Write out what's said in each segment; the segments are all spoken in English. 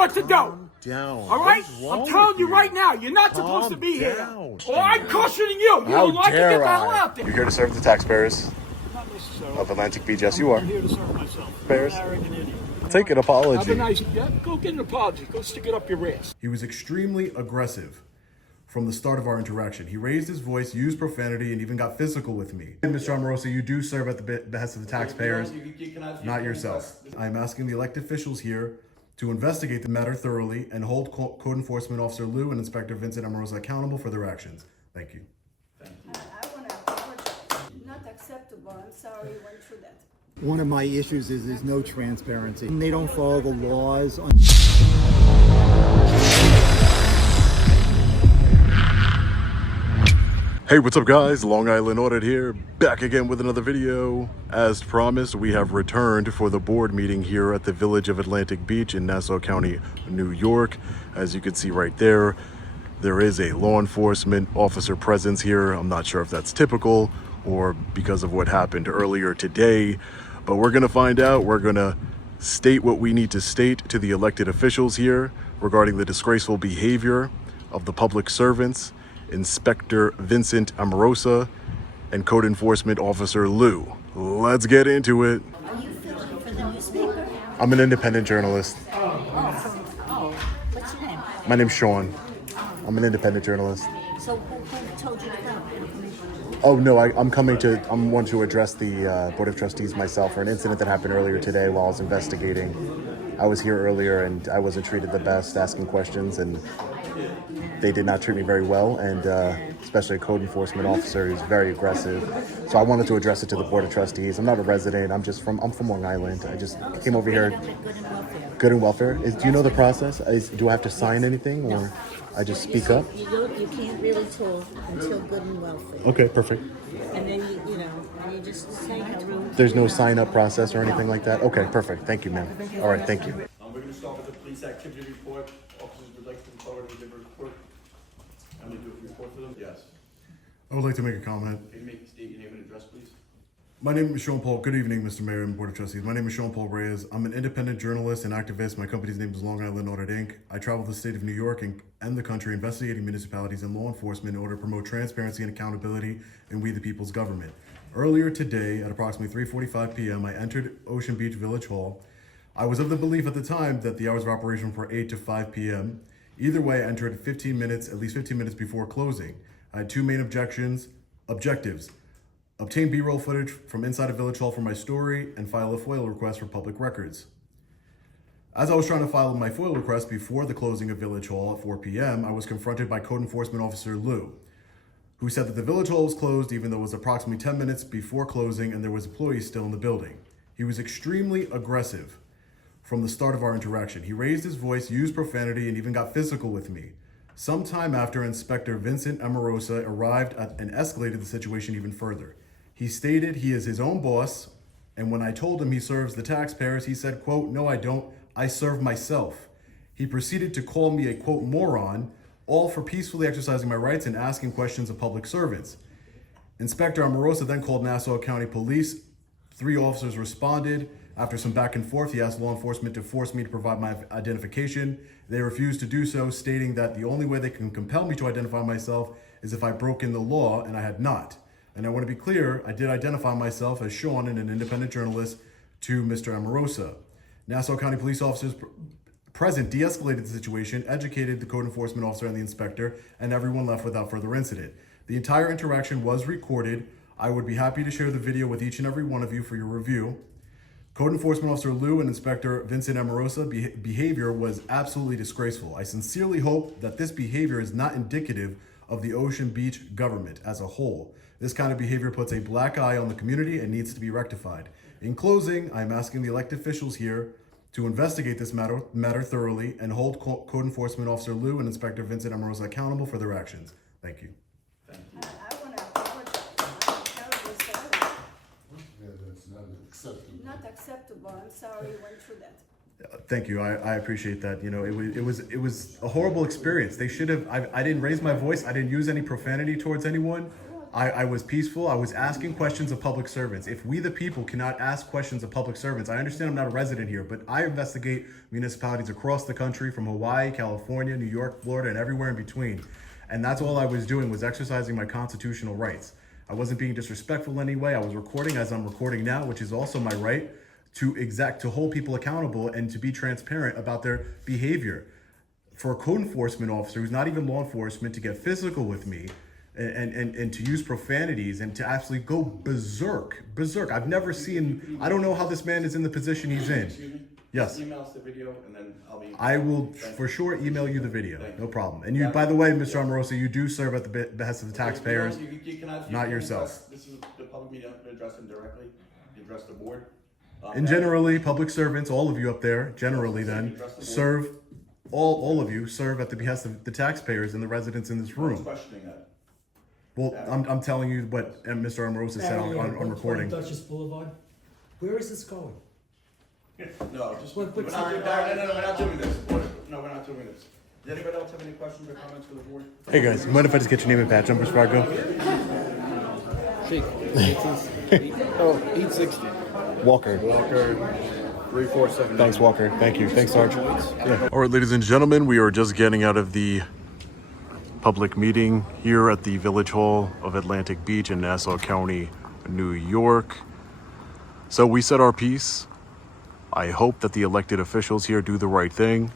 what to do. Down. All right? I'm telling you right now, you're not supposed to be here. Or I'm cautioning you. You don't like it, get the hell out there. You're here to serve the taxpayers Not necessarily. of Atlantic Beach. Yes, you are. I'm here to serve myself. Bears. I'm an arrogant idiot. Take an apology. Have a nice, go get an apology. Go stick it up your ass. He was extremely aggressive from the start of our interaction. He raised his voice, used profanity, and even got physical with me. Mr. Amorosa, you do serve at the behest of the taxpayers, not yourself. I am asking the elected officials here to investigate the matter thoroughly and hold Code Enforcement Officer Lou and Inspector Vincent Amorosa accountable for their actions. Thank you. I want to apologize. Not acceptable. I'm sorry you went through that. One of my issues is there's no transparency. They don't follow the laws. Hey, what's up guys? Long Island Audit here, back again with another video. As promised, we have returned for the board meeting here at the Village of Atlantic Beach in Nassau County, New York. As you can see right there, there is a law enforcement officer presence here. I'm not sure if that's typical or because of what happened earlier today, but we're gonna find out. We're gonna state what we need to state to the elected officials here regarding the disgraceful behavior of the public servants, Inspector Vincent Amorosa and Code Enforcement Officer Lou. Let's get into it. Are you filling for the newspaper? I'm an independent journalist. What's your name? My name's Sean. I'm an independent journalist. So who told you to come? Oh no, I'm one to address the Board of Trustees myself for an incident that happened earlier today while I was investigating. I was here earlier and I wasn't treated the best, asking questions, and they did not treat me very well, and especially a code enforcement officer who's very aggressive. So I wanted to address it to the Board of Trustees. I'm not a resident. I'm from Long Island. I just came over here. Good and welfare. Do you know the process? Do I have to sign anything, or I just speak up? You can't really talk until good and welfare. Okay, perfect. And then you just say hello. There's no sign-up process or anything like that? Okay, perfect. Thank you, ma'am. All right, thank you. We're going to start with the police activity report. Officers would like to come forward and give a report. I'm going to do a report for them. Yes. I would like to make a comment. Can you state your name and address, please? My name is Sean Paul. Good evening, Mr. Mayor and Board of Trustees. My name is Sean Paul Reyes. I'm an independent journalist and activist. My company's name is Long Island Audit Inc. I travel the state of New York and the country investigating municipalities and law enforcement in order to promote transparency and accountability in we the people's government. Earlier today, at approximately 3:45 p.m., I entered Ocean Beach Village Hall. I was of the belief at the time that the hours of operation were 8 to 5 p.m. Either way, I entered at least 15 minutes before closing. I had two main objectives. Obtain B-roll footage from inside a Village Hall for my story and file a FOIL request for public records. As I was trying to file my FOIL request before the closing of Village Hall at 4 p.m., I was confronted by Code Enforcement Officer Lou, who said that the Village Hall was closed even though it was approximately 10 minutes before closing and there was employees still in the building. He was extremely aggressive from the start of our interaction. He raised his voice, used profanity, and even got physical with me. Sometime after, Inspector Vincent Amorosa arrived and escalated the situation even further. He stated he is his own boss, and when I told him he serves the taxpayers, he said, quote, "No, I don't. I serve myself." He proceeded to call me a, quote, moron, all for peacefully exercising my rights and asking questions of public servants. Inspector Amorosa then called Nassau County Police. 3 officers responded. After some back and forth, he asked law enforcement to force me to provide my identification. They refused to do so, stating that the only way they can compel me to identify myself is if I broke in the law, and I had not. And I want to be clear, I did identify myself as Sean and an independent journalist to Mr. Amorosa. Nassau County police officers present de-escalated the situation, educated the code enforcement officer and the inspector, and everyone left without further incident. The entire interaction was recorded. I would be happy to share the video with each and every one of you for your review. Code Enforcement Officer Lou and Inspector Vincent Amorosa behavior was absolutely disgraceful. I sincerely hope that this behavior is not indicative of the Ocean Beach government as a whole. This kind of behavior puts a black eye on the community and needs to be rectified. In closing, I'm asking the elected officials here to investigate this matter thoroughly and hold Code Enforcement Officer Lou and Inspector Vincent Amorosa accountable for their actions. Thank you. I want to apologize. I'm terribly sorry. That's not acceptable. Not acceptable. I'm sorry you went through that. Thank you. I appreciate that. You know, it was a horrible experience. They should have. I didn't raise my voice. I didn't use any profanity towards anyone. I was peaceful. I was asking questions of public servants. If we the people cannot ask questions of public servants, I understand I'm not a resident here, but I investigate municipalities across the country from Hawaii, California, New York, Florida, and everywhere in between. And that's all I was doing, was exercising my constitutional rights. I wasn't being disrespectful in any way. I was recording as I'm recording now, which is also my right to hold people accountable and to be transparent about their behavior. For a code enforcement officer who's not even law enforcement to get physical with me and to use profanities and to actually go berserk. I've never seen, I don't know how this man is in the position he's in. Excuse me? Yes. Email us the video and then I'll be. I will for sure email you the video. No problem. And you, by the way, Mr. Amorosa, you do serve at the behest of the taxpayers, You cannot, not yourself. This is the public meeting, I'm gonna address them directly, you address the board. And generally, public servants, all of you up there, generally then, serve, all of you serve at the behest of the taxpayers and the residents in this Who's room. questioning that? Well, I'm telling you what Mr. Amorosa said on recording. Dutchess Boulevard. Where is this going? No, just, What- we're what's not doing, the- no, we're not doing this. No, we're not doing this. Does anybody else have any questions or comments for the board? Hey guys, mind if I just get your name and badge numbers before I go? 860. Walker. 347. Thanks, Walker. Thank you. Thanks, Sarge. Yeah. All right, ladies and gentlemen, we are just getting out of the public meeting here at the Village Hall of Atlantic Beach in Nassau County, New York. So we said our piece. I hope that the elected officials here do the right thing.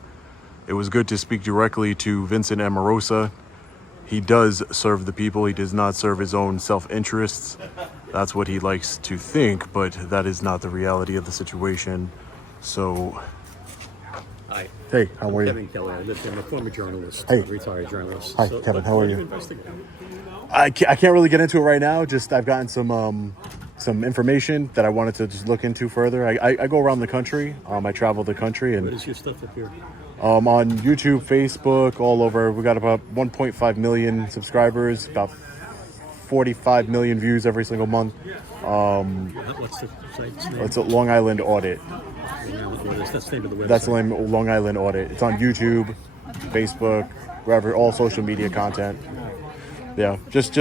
It was good to speak directly to Vincent Amorosa. He does serve the people. He does not serve his own self-interests. That's what he likes to think, but that is not the reality of the situation. So, Hi. hey, how are you? Kevin Kelly. I live here. I'm a former journalist, Hey. retired journalist. Hi, Kevin, what how are do you? investigate? I can't really get into it right now. Just I've gotten some information that I wanted to just look into further. I go around the country. I travel the country What and is your stuff up here? on YouTube, Facebook, all over. We got about 1.5 million subscribers, about 45 million views every single month. What's the site's name? It's a Long Island Audit. What is that's the name of the website? That's the name of Long Island Audit. It's on YouTube, Facebook, wherever, all social media content. Yeah, just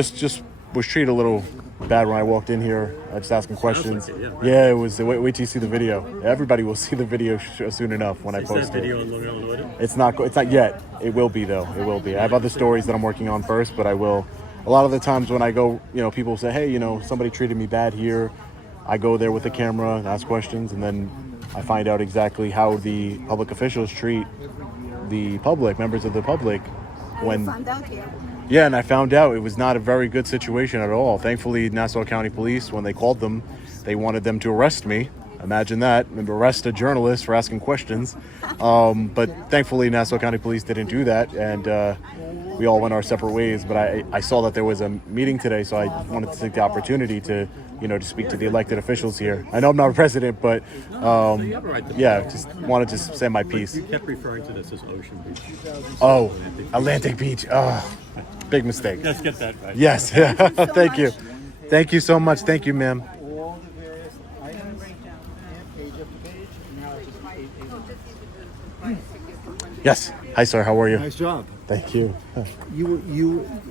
was treated a little bad when I walked in here. I just asking questions. like it, Yeah, it was. Wait till you see the video. Everybody will see the video soon enough when I Is post that video it. on Long Island Audit? It's not yet. It will be though. It will be. I have other stories that I'm working on first, but I will. A lot of the times when I go, people say, hey, somebody treated me bad here. I go there with a camera and ask questions, and then I find out exactly how the public officials treat the public, members of the public, when. Found out here. Yeah, and I found out it was not a very good situation at all. Thankfully, Nassau County Police, when they called them, they wanted them to arrest me. Imagine that, and arrest a journalist for asking questions. But thankfully, Nassau County Police didn't do that, and we all went our separate ways. But I saw that there was a meeting today, so I wanted to take the opportunity to, to speak to the elected officials here. I know I'm not a president, but yeah, just wanted to say my piece. You kept referring to this as Ocean Beach. Oh, Atlantic Beach. Oh, big mistake. Let's get that right. Yes. Thank you. Thank you so much. Thank you, ma'am. All the various items, and page after page, and now it's just Yes. Hi, sir. How are you? Nice job. Thank you.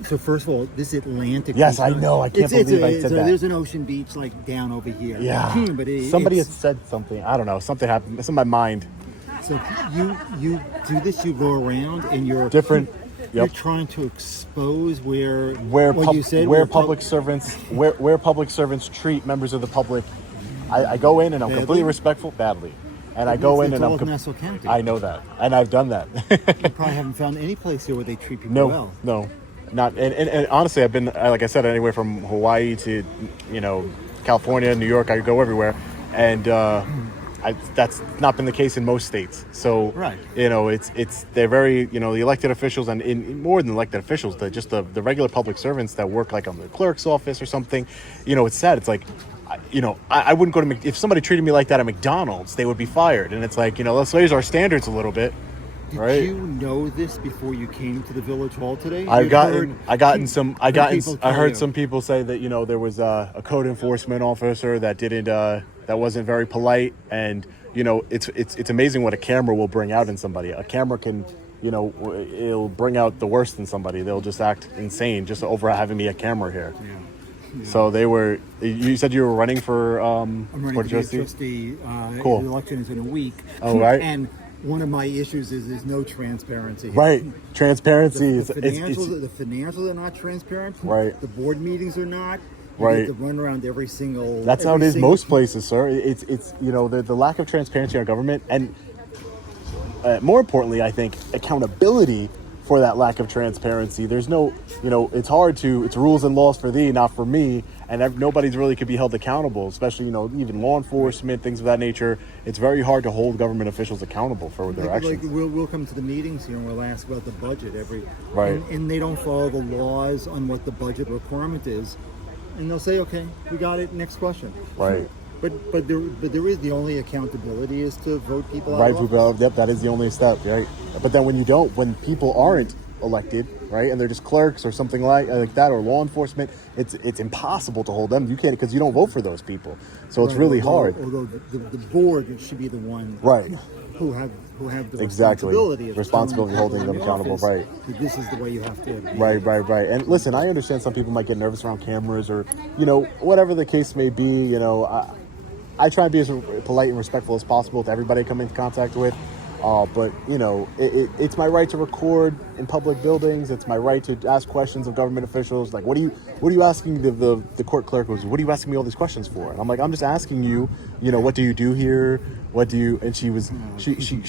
So first of all, this Atlantic. Yes, Beach, I know. I can't believe I said that. There's an Ocean Beach like down over here. Yeah. But Somebody had said something. I don't know. Something happened. It's in my mind. So you do this. You go around and you're Different. You're Yep. trying to expose where Public servants treat members of the public. I go in and I'm completely respectful badly, and I go in and I'm. Nassau County. I know that, and I've done that. You probably haven't found any place here where they treat people well. No, not. And honestly, I've been, like I said, anywhere from Hawaii to, California, New York. I go everywhere, and that's not been the case in most states. So, right. They're very, the elected officials, and in more than elected officials, the regular public servants that work like on the clerk's office or something. It's sad. It's like, I wouldn't go to if somebody treated me like that at McDonald's, they would be fired. And it's like, let's raise our standards a little bit. Right. Did you know this before you came to the Village Hall today? I heard some some people say that there was a code enforcement officer that didn't that wasn't very polite, and it's amazing what a camera will bring out in somebody. A camera can it'll bring out the worst in somebody. They'll just act insane just over having me a camera here. So they were. You said you were running for I'm running Board for of the Trustees? trustee. Cool. The election is in a week. Oh, right. And one of my issues is there's no transparency. Right. Transparency. The financials are not transparent. Right. The board meetings are not. You Right. have to run around every single. That's how it is single- most places, sir. It's the lack of transparency in our government, and more importantly, I think accountability for that lack of transparency. There's no, it's hard to. It's rules and laws for thee, not for me, and nobody's really could be held accountable. Especially even law enforcement, things of that nature. It's very hard to hold government officials accountable for their actions. Like we'll come to the meetings here and we'll ask about the budget Right. and they don't follow the laws on what the budget requirement is, and they'll say, okay, we got it. Next question. Right. But there is the only accountability is to vote people out. Right, of office. yep, that is the only step, right? But then when people aren't elected, right, and they're just clerks or something like that, or law enforcement, it's impossible to hold them. You can't, because you don't vote for those people, so it's really hard. Although the board should be the one, right, who have the exactly responsibility of holding them accountable, office. right? This is the way you have to. Right. And listen, I understand some people might get nervous around cameras, or whatever the case may be. I try and be as polite and respectful as possible to everybody I come into contact with. But it's my right to record in public buildings. It's my right to ask questions of government officials. Like, what are you asking the court clerk? What are you asking me all these questions for? And I'm like, I'm just asking you. What do you do here? What do you? And she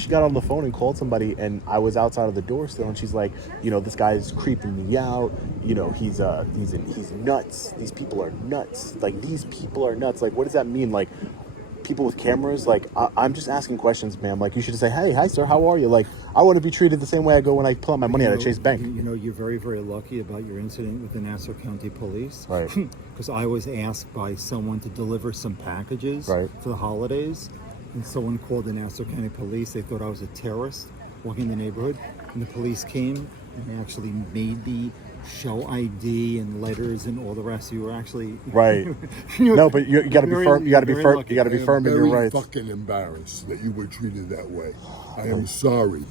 got on the phone and called somebody, and I was outside of the door still, and she's like, this guy's creeping me out. He's nuts. These people are nuts. Like, these people are nuts. Like, what does that mean? Like, people with cameras, like, I'm just asking questions, ma'am. Like, you should just say, hey, hi, sir, how are you? Like, I want to be treated the same way I go when I pull out my money out of Chase Bank. You're very, very lucky about your incident with the Nassau County Police. Right. Because I was asked by someone to deliver some packages for the holidays, and someone called the Nassau County Police. They thought I was a terrorist walking in the neighborhood, and the police came and actually made me show ID and letters and all the rest. You were actually right. No, but you got to be firm. You got to be firm. You got to be firm in your rights. I'm fucking embarrassed that you were treated that way. I am sorry.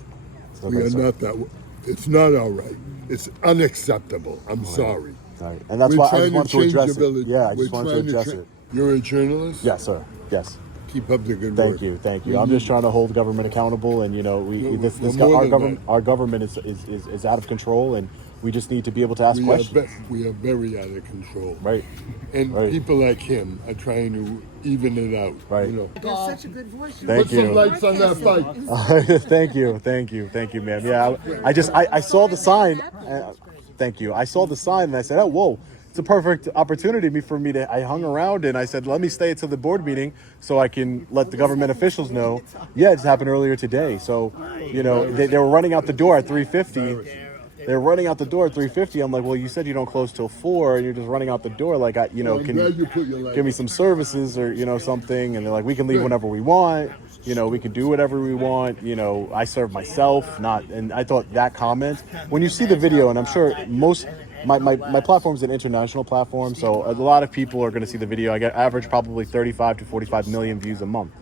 We are not that way. It's not all right. It's unacceptable. I'm sorry. Right. And that's why I just wanted to address it. Yeah, I just wanted to address it. You're a journalist? Yes, sir. Yes. Keep up the good work. Thank you. I'm just trying to hold government accountable, and our government is out of control, and we just need to be able to ask questions. We are very out of control. Right. And people like him are trying to even it out. Right. You're such a good voice. Thank Put some lights on that bike. Thank you, ma'am. Yeah, I saw the sign. Thank you. I saw the sign, and I said, oh, whoa. It's a perfect opportunity for me to. I hung around and I said, let me stay until the board meeting so I can let the government officials know. Yeah, it just happened earlier today. So, they were running out the door at 3:50. They're running out the door at 3:50. I'm like, well, you said you don't close till 4, and you're just running out the door. Like, can you give me some services or something? And they're like, we can leave whenever we want. We can do whatever we want. I serve myself, not. And I thought that comment, when you see the video, and I'm sure most. My platform is an international platform, so a lot of people are going to see the video. I get average probably 35 to 45 million views a month,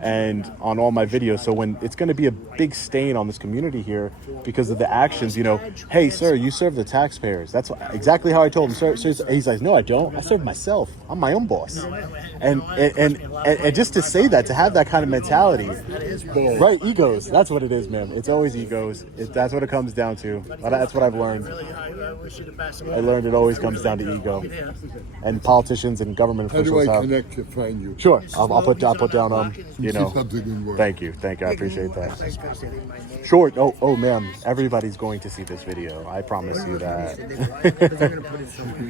and on all my videos. So when it's going to be a big stain on this community here because of the actions, hey, sir, you serve the taxpayers. That's exactly how I told him. Sir, he's like, no, I don't. I serve myself. I'm my own boss. And just to say that, to have that kind of mentality, right? Egos. That's what it is, man. It's always egos. That's what it comes down to. That's what I've learned. I learned it always comes down to ego, and politicians and government officials. How do I connect to find you? Sure, I'll put down Keep up the good work. Thank you, I appreciate that. Sure. Oh, ma'am, everybody's going to see this video. I promise you that.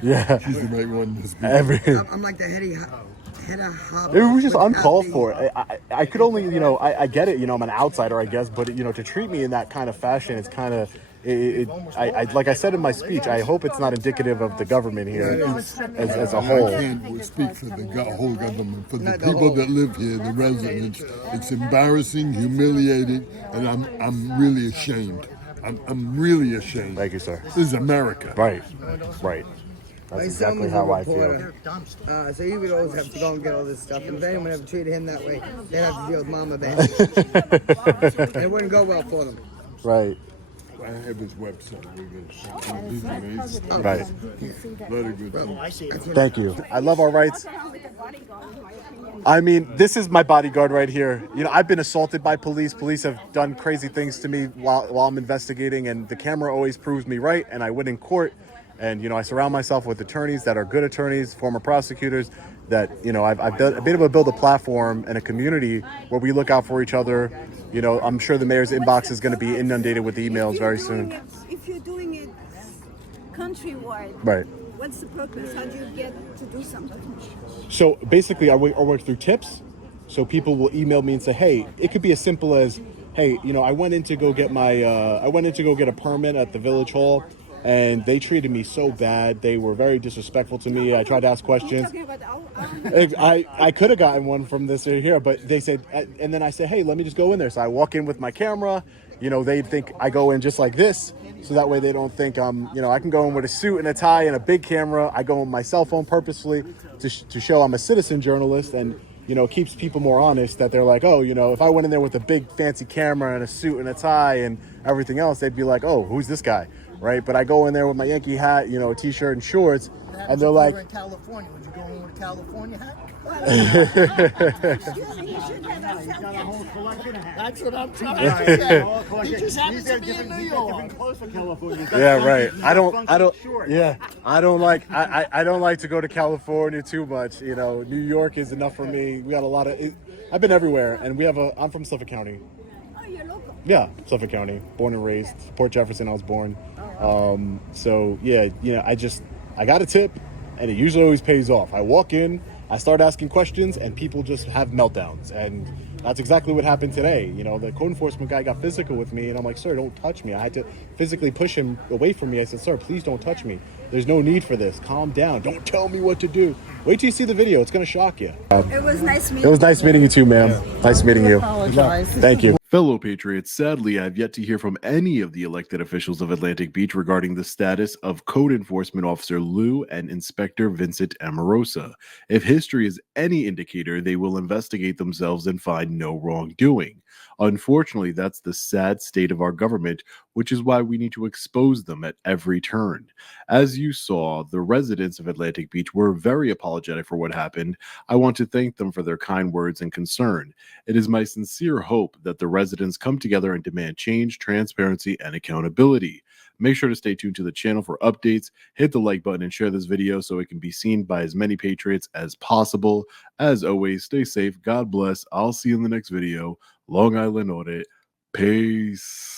Yeah. She's the right one to speak. I'm like the head of it was just uncalled for. I could only, I get it. I'm an outsider, I guess, but to treat me in that kind of fashion, it's kind of. Like I said in my speech, I hope it's not indicative of the government here as a whole. I can't speak for the whole government. For the people that live here, the residents, it's embarrassing, humiliating, and I'm really ashamed. I'm really ashamed. Thank you, sir. This is America. Right. That's exactly how I feel. So he would always have to go and get all this stuff. And if anyone ever treated him that way, they'd have to deal with Mama Bear. And it wouldn't go well for them. Right. I have his website. He's amazing. Right. Very good. Thank you. I love our rights. I mean, this is my bodyguard right here. You know, I've been assaulted by police. Police have done crazy things to me while I'm investigating, and the camera always proves me right, and I win in court. And, you know, I surround myself with attorneys that are good attorneys, former prosecutors, that, you know, I've been able to build a platform and a community where we look out for each other. You know, I'm sure the mayor's inbox is going to be inundated with emails very soon. If you're doing it countrywide, Right. what's the purpose? How do you get to do something? So basically, I work through tips. So people will email me and say, hey, it could be as simple as, hey, you know, I went in to go get a permit at the village hall, and they treated me so bad. They were very disrespectful to me. I tried to ask questions. I could have gotten one from this here, but they said, and then I said, hey, let me just go in there. So I walk in with my camera. You know, they think I go in just like this. So that way they don't think you know, I can go in with a suit and a tie and a big camera. I go on my cell phone purposefully to show I'm a citizen journalist, and, you know, it keeps people more honest, that they're like, oh, you know, if I went in there with a big fancy camera and a suit and a tie and everything else, they'd be like, oh, who's this guy? Right? But I go in there with my Yankee hat, you know, a t-shirt and shorts, and they're like, in California, would you go in with a California hat? That's what I'm trying to say. He just happens to be in New York. yeah, right. I don't like to go to California too much. You know, New York is enough for me. We got a lot of, I've been everywhere, and I'm from Suffolk County. Oh, you're local. Yeah, Suffolk County, born and raised. Port Jefferson, I was born. So yeah, you know, I got a tip, and it usually always pays off. I walk in, I start asking questions, and people just have meltdowns, and that's exactly what happened today. You know, the code enforcement guy got physical with me, and I'm like, sir, don't touch me. I had to physically push him away from me. I said, sir, please don't touch me. There's no need for this. Calm down. Don't tell me what to do. Wait till you see the video. It's going to shock you. It was nice meeting you. It was nice meeting you too, ma'am. Nice meeting you. Apologize. Thank you. Fellow Patriots, sadly, I have yet to hear from any of the elected officials of Atlantic Beach regarding the status of Code Enforcement Officer Lou and Inspector Vincent Amorosa. If history is any indicator, they will investigate themselves and find no wrongdoing. Unfortunately, that's the sad state of our government, which is why we need to expose them at every turn. As you saw, the residents of Atlantic Beach were very apologetic for what happened. I want to thank them for their kind words and concern. It is my sincere hope that the residents come together and demand change, transparency, and accountability. Make sure to stay tuned to the channel for updates, hit the like button, and share this video so it can be seen by as many Patriots as possible. As always, stay safe, God bless, I'll see you in the next video. Long Island Audit, peace.